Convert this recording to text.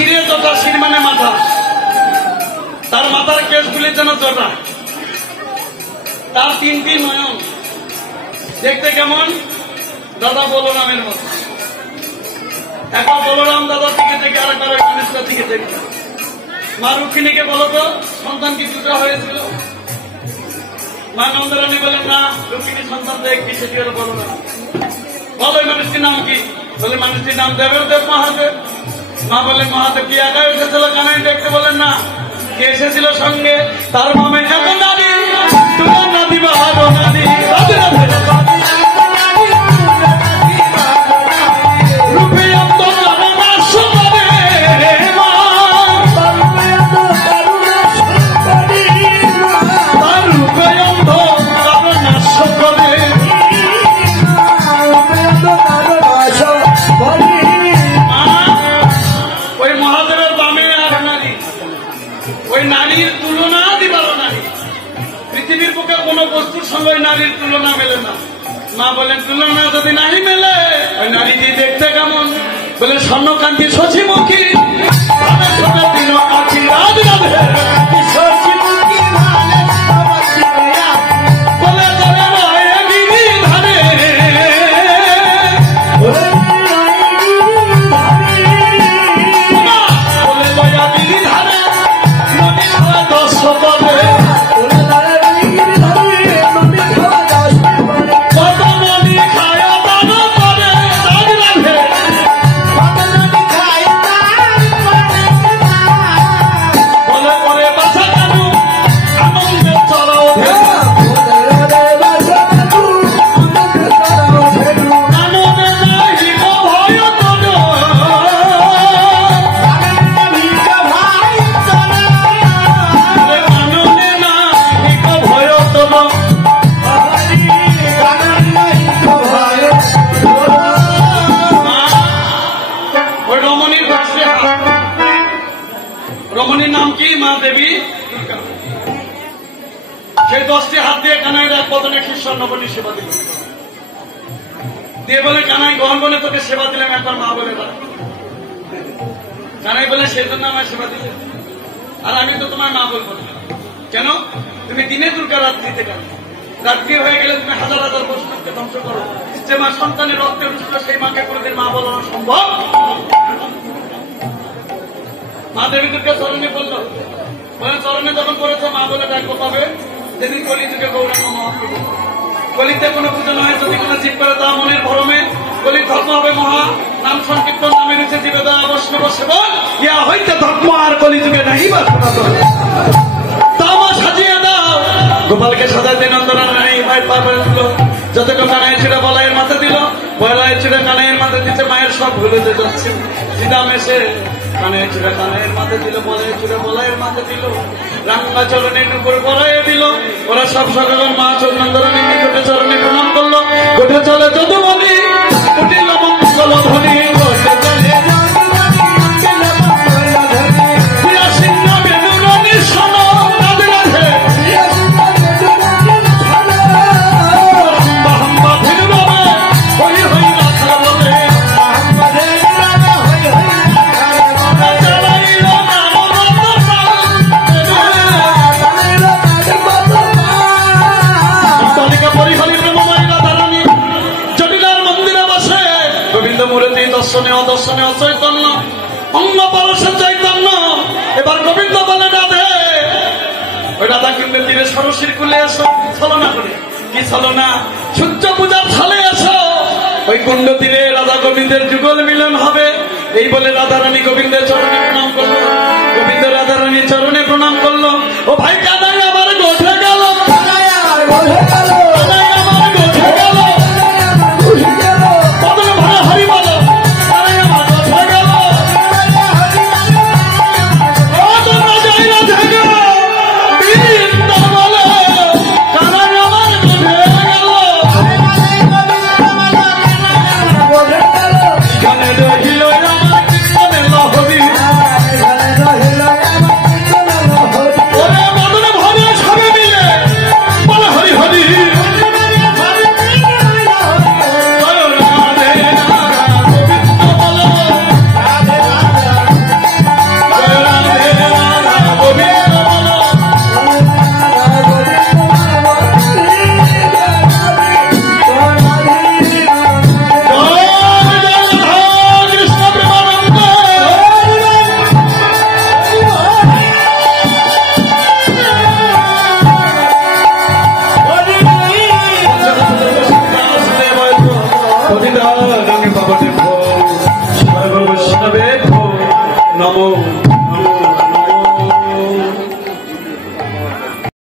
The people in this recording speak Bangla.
শিরে জটা, শির মানে মাথা, তার মাথার কেশগুলি যেন জটা, তার তিনটি নয়ন, দেখতে কেমন? দাদা বলরামের মতো। একবার বলরাম দাদার দিকে থেকে আরেকবার গণেশটার দিকে দেখবে। মা রুক্মিণীকে বলো তো, সন্তান কি দুটো হয়েছিল? মা নন্দরানী বলেন না, রুক্মিণী সন্তান তো একটি, সেটি হলো বলরাম। বলো এই মানুষটির নাম কি? বলে মানুষটির নাম দেবের মহাদেব। মা বলেন মহাদেব কি একা এসেছিল কানাই দেখতে? বলেন না, কে এসেছিল সঙ্গে? তার মামে এত নারী, তোমার নাতি বা আরো নারী, নারীর তুলনা মেলে না। মা বলেন তুলনা যদি নাই মেলে, ওই নারীটি দেখতে কেমন? বলে স্বর্ণকান্তি শশীমুখী, রমণীর নাম কি? মা দেবী দুর্গা। সেই 10টি হাত দিয়ে কানাইয়ের এক বদনে খ্রিস্টান নবনী সেবা দিল, দিয়ে বলে কানাই গ্রহণ বলে তোকে সেবা দিলাম একবার। মা বলে না, কানাই বলে সেই জন্য আমায় সেবা দিলে, আর আমি তো তোমার মা বলবো না। কেন? তুমি দিনে দুর্গা, রাত্রিতে কেন? রাত্রি হয়ে গেলে তুমি হাজার হাজার পশুকে ধ্বংস করো। যে মা সন্তানের রক্তে রুষ্ট, সেই মাকে কোনোদিন মা বলানো সম্ভব? মা দেবী দুর্গা চরণে বলল, বলে চরণে যখন করেছো মা বলে ডাকবো পাবে যেদিন কলিযুগে গৌরাঙ্গ মহাপ্রভু। কলিতে কোনো পুজো নয়, যদি কোনো জীব করে তা মনের ভরমে। কলির ধর্ম হবে মহা, নাম সংকীর্তন নামে রয়েছে জীবে দেওয়া বৈষ্ণব সেবন। ইয়া হইতে ধর্ম আর কলিযুগে নাই বা সনাতন। তা মা সাজিয়ে দাও। গোপালকে সাজাতে নন্দরানী নাই ভাই পাবে যতটুকু কানাই ছিঁড়ে বলাইয়ের মাথা দিল, বলাইয়ের ছিঁড়ে কানাইয়ের মাথা দিতে মায়ের সব ভুলে যাচ্ছে। সিদাম এসে কানাই ছিঁড়ে কানাইয়ের মাথা দিল, বলাই ছিঁড়ে বলাইয়ের মাথা দিল, রাঙ্গা চরণের উপর বড়াইয়ে দিল। ওরা সব সকাল মা নন্দরানী নিকটে চরণে প্রণাম করলো। গোটে চলে যদু বলি উঠিল মঙ্গল ধ্বনি, অদর্শনে অচৈতন্য অঙ্গ পরশে চৈতন্য। এবার গোবিন্দ বলে রাধে, ওই রাধা কুণ্ডের তীরে সরসীর কুলে এসো। ছলনা করে কি ছলনা? সূর্য পূজার থালে এসো। ওই কুণ্ড তীরে রাধা গোবিন্দের যুগল মিলন হবে। এই বলে রাধারানী গোবিন্দের চরণে প্রণাম করলো। গোবিন্দ রাধারানীর চরণে প্রণাম করলো। ও ভাই কানাই আমার গোঠে গেল, রঙে পাবনে ভো সর্ববৈষ্ণবে ভো নমো